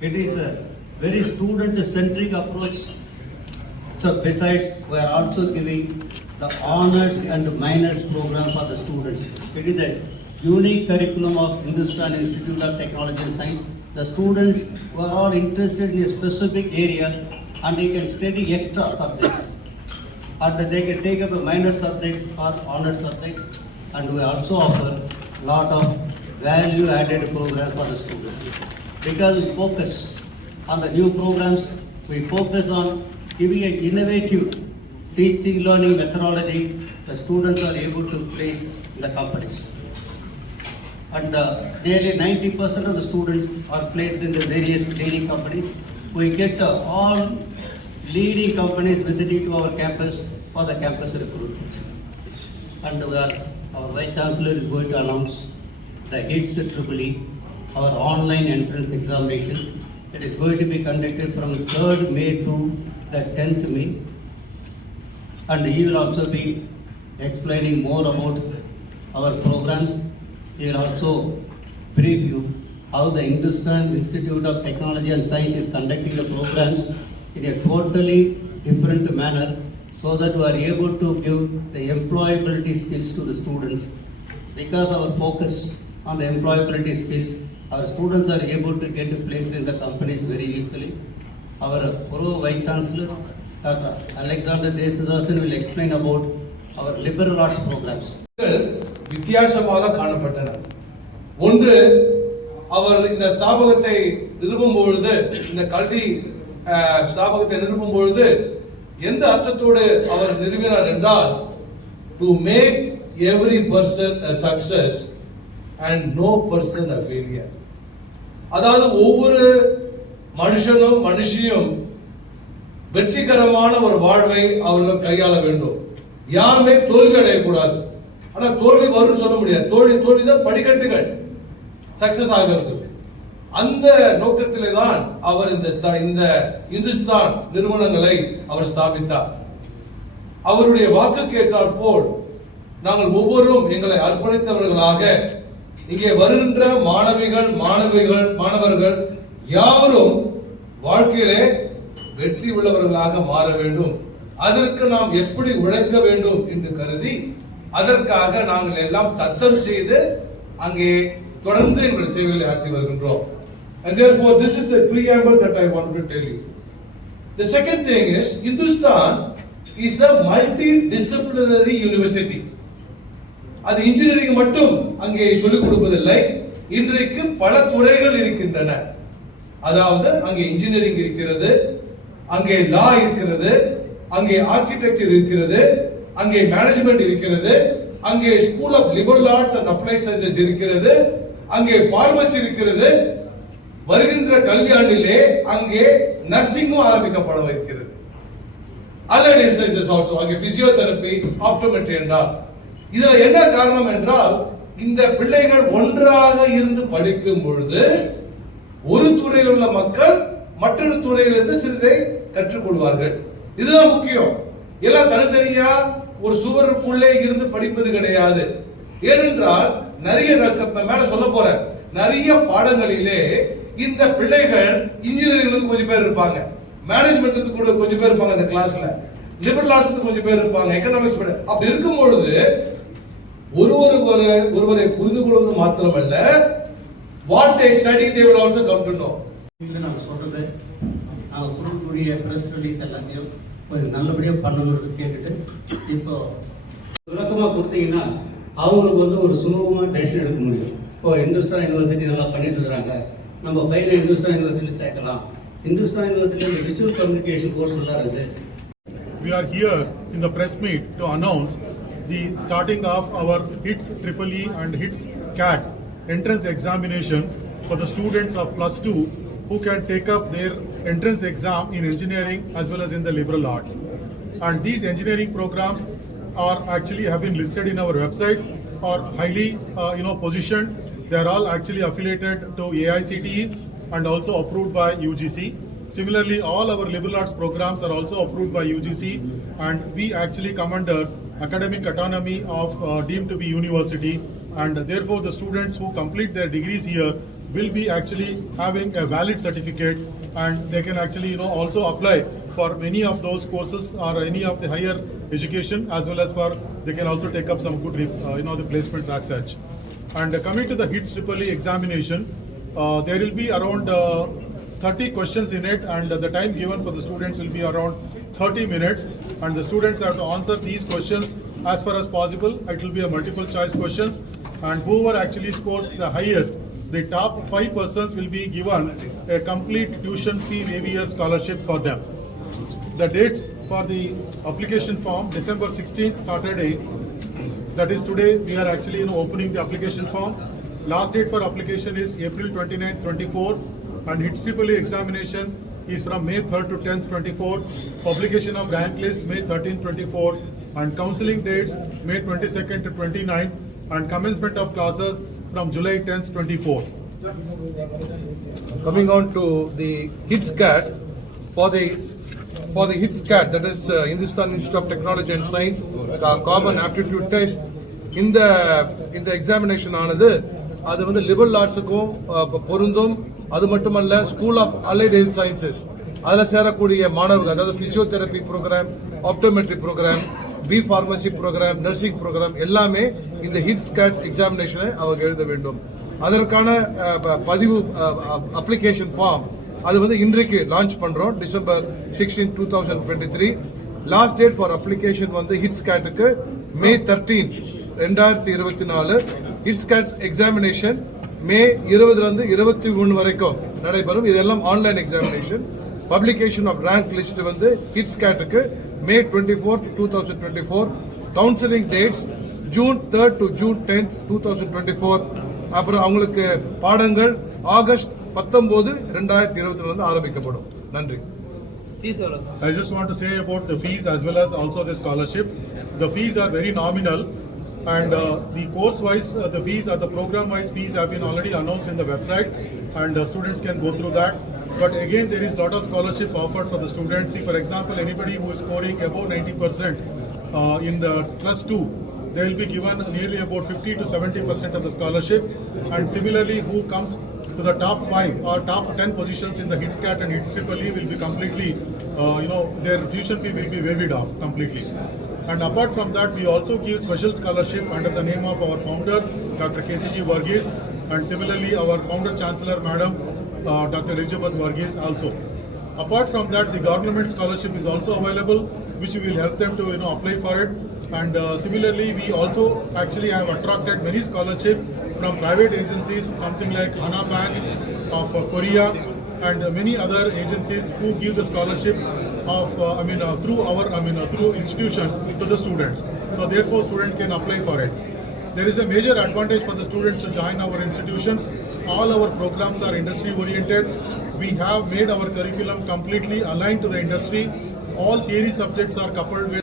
It is a very student-centric approach. So besides, we are also giving the honors and minors program for the students. It is a unique curriculum of Hindustan Institute of Technology and Science. The students who are all interested in a specific area and they can study extra subjects. And they can take up a minor subject or honor subject. And we also offer a lot of value-added programs for the students. Because we focus on the new programs, we focus on giving an innovative teaching learning methodology the students are able to place in the companies. And nearly 90% of the students are placed in the various leading companies. We get all leading companies visiting to our campus for the campus recruitment. And our Vice Chancellor is going to announce the HITS EEE, our online entrance examination. It is going to be conducted from 3rd May to the 10th May. And he will also be explaining more about our programs. He will also brief you how the Hindustan Institute of Technology and Science is conducting the programs in a totally different manner so that we are able to give the employability skills to the students. Because our focus on the employability skills, our students are able to get placed in the companies very easily. Our Pro Vice Chancellor, Dr. Alexander Desadasan will explain about our liberal arts programs. வித்தியாசமாக காணப்பட்டன. ஒன்று, அவர் இந்த ஸ்தாபகத்தை நிறுவும் பொழுது, இந்த கல்வி ஸ்தாபகத்தை நிறுவும் பொழுது எந்த அர்த்தத்தோடு அவர் நிறுவினார் என்றால், to make every person a success and no person a failure. அதாவது ஒவ்வொரு மனுஷனும் மனுஷியும் வெற்றிகரமான ஒரு வாழ்வை அவர்கள் கையாள வேண்டும். யாருமே தோல்வி அடையக்கூடாது. ஆனா தோல்வி வரும்னு சொல்ல முடியாது. தோல்வி தான் படிக்கட்டுகள் சக்சஸ் ஆகிறது. அந்த நோக்கத்திலே தான் அவர் இந்த இந்துஸ்தான் நிறுவனங்களை அவர் ஸ்தாபித்தார். அவருடைய வாக்குக்கு ஏற்றாற் போல் நாங்கள் ஒவ்வொருவரும் எங்களை அர்ப்பணித்தவர்களாக இங்கே வருகின்ற மாணவர்கள் யாவரும் வாழ்க்கையிலே வெற்றி உள்ளவர்களாக மாற வேண்டும். அதற்கு நாம் எப்படி உழைக்க வேண்டும் என்று கருதி அதற்காக நாங்கள் எல்லாம் தத்தம் செய்து அங்கே தொடர்ந்து எங்களுடைய சேவைகளை ஆற்றி வருகின்றோம். And therefore this is the preamble that I want to tell you. The second thing is, Hindustan is a multidisciplinary university. அது இன்ஜினியரிங் மட்டும் அங்கே சொல்லிக் கொடுப்பதில்லை. இன்றைக்கு பல துறைகள் இருக்கின்றன. அதாவது அங்கே இன்ஜினியரிங் இருக்கிறது, அங்கே லா இருக்கிறது, அங்கே ஆர்கிடெக்சர் இருக்கிறது, அங்கே மேனேஜ்மெண்ட் இருக்கிறது, அங்கே school of liberal arts and applied sciences இருக்கிறது, அங்கே பார்மசி இருக்கிறது. வருகின்ற கல்வியாண்டிலே அங்கே நர்சிங்கும் ஆரம்பிக்கப்பட இருக்கிறது. அலைட் சயின்சஸ் ஆல்சோ, அங்கே பிசியோதெரபி, ஆப்டோமெட்ரி என்றால். இதுல என்ன காரணம் என்றால், இந்த பிள்ளைகள் ஒன்றாக இருந்து படிக்கும் பொழுது ஒரு துறையில் உள்ள மக்கள் மற்றொரு துறையிலிருந்து சிறிதை கற்றுக்கொள்வார்கள். இதுதான் முக்கியம். எல்லாம் தனித்தனியா ஒரு சுவருக்குள்ளே இருந்து படிப்பது கிடையாது. ஏனென்றால் நிறைய மேல சொல்ல போற நிறைய பாடங்களிலே இந்த பிள்ளைகள் இன்ஜினியரிங் கொஞ்சம் பேர் இருப்பாங்க, மேனேஜ்மெண்ட் கூட கொஞ்சம் பேர் இருப்பாங்க, அந்த கிளாஸ்ல லிபரல் ஆர்ட்ஸ் கொஞ்சம் பேர் இருப்பாங்க, எக்கனாமிக்ஸ். அப்படி இருக்கும் பொழுது ஒருவரை புரிந்து கொள்வது மாத்திரமல்ல, what they study they will also come to know. நாங்கள் சொல்றது நாங்கள் கொடுக்கக்கூடிய பிரஸ் ரிலீஸ் எல்லாத்தையும் கொஞ்சம் நல்லபடியாக பண்ணணும்னு கேட்டுட்டு இப்போ விளக்கமாக கொடுத்தீங்கன்னா அவங்களுக்கு ஒரு சுமூகமாக டெசிஷன் எடுக்க முடியும். இப்போ இந்துஸ்தான் யூனிவர்சிட்டி நல்லா பண்ணிட்டு இருக்கிறாங்க, நம்ம பையனை இந்துஸ்தான் யூனிவர்சிட்டி சேர்க்கலாம். இந்துஸ்தான் யூனிவர்சிட்டியில் டிஜிட்டல் கம்யூனிகேஷன் கோர்ஸ் நல்லா இருக்குது. We are here in the press meet to announce the starting of our HITS EEE and HITS CAT entrance examination for the students of +2 who can take up their entrance exam in engineering as well as in the liberal arts. And these engineering programs are actually have been listed in our website, are highly positioned. They are all actually affiliated to AICTE and also approved by UGC. Similarly, all our liberal arts programs are also approved by UGC, and we actually come under academic autonomy of deemed to be university, and therefore the students who complete their degrees here will be actually having a valid certificate, and they can actually also apply for many of those courses or any of the higher education, as well as for they can also take up some good the placements as such. And coming to the HITS EEE examination, there will be around 30 questions in it, and the time given for the students will be around 30 minutes, and the students have to answer these questions as far as possible. It will be a multiple choice questions, and whoever actually scores the highest, the top 5 persons will be given a complete tuition fee waiver scholarship for them. The dates for the application form: December 16th, Saturday, that is today, we are actually opening the application form. Last date for application is April 29th, 24, and HITS EEE examination is from May 3rd to 10th, 24. Publication of rank list May 13th, 24, and counseling dates May 22nd to 29th, and commencement of classes from July 10th, 24. Coming on to the HITS CAT, for the HITS CAT, that is Hindustan Institute of Technology and Science, common aptitude test, இந்த examination ஆனது அது வந்து liberal ஆர்ட்ஸுக்கும் பொருந்தும். அது மட்டுமல்ல, school of allied health sciences அதில் சேரக்கூடிய மாணவர்கள், அதாவது physiotherapy program, optometry program, B pharmacy program, nursing program எல்லாமே இந்த HITS CAT எக்ஸாமினேஷனை அவங்க எழுத வேண்டும். அதற்கான பதிவு அப்ளிகேஷன் ஃபார்ம் அது வந்து இன்றைக்கு லான்ச் பண்றோம், December 16, 2023. Last date for application வந்து HITS CATக்கு May 13, 2024. HITS CAT examination May 20 to 21 வரைக்கும் நடைபெறும். இதெல்லாம் online examination. Publication of rank list வந்து HITS CATக்கு May 24, 2024. Counselling dates June 3rd to June 10th, 2024. அப்புறம் அவங்களுக்கு பாடங்கள் August 19, 2022 ஆரம்பிக்கப்படும். நன்றி. I just want to say about the fees as well as also the scholarship. The fees are very nominal, and the course-wise, the fees or the program-wise fees have been already announced in the website, and students can go through that. But again, there is a lot of scholarship offered for the students. See, for example, anybody who is scoring above 90% in the Plus 2, they will be given nearly about 50 to 70% of the scholarship. And similarly, who comes to the top 5 or top 10 positions in the HITS CAT and HITS EEE will be completely, their tuition fee will be waived off completely. And apart from that, we also give special scholarship under the name of our founder, Dr. KCG Varghese, and similarly our founder Chancellor Madam, Dr. Elizabeth Varghese also. Apart from that, the government scholarship is also available, which we will help them to apply for it. And similarly, we also actually have attracted many scholarship from private agencies, something like Hana Bank of Korea, and many other agencies who give the scholarship of through institutions to the students. So therefore, student can apply for it. There is a major advantage for the students to join our institutions. All our programs are industry oriented. We have made our curriculum completely aligned to the industry. All theory subjects are coupled with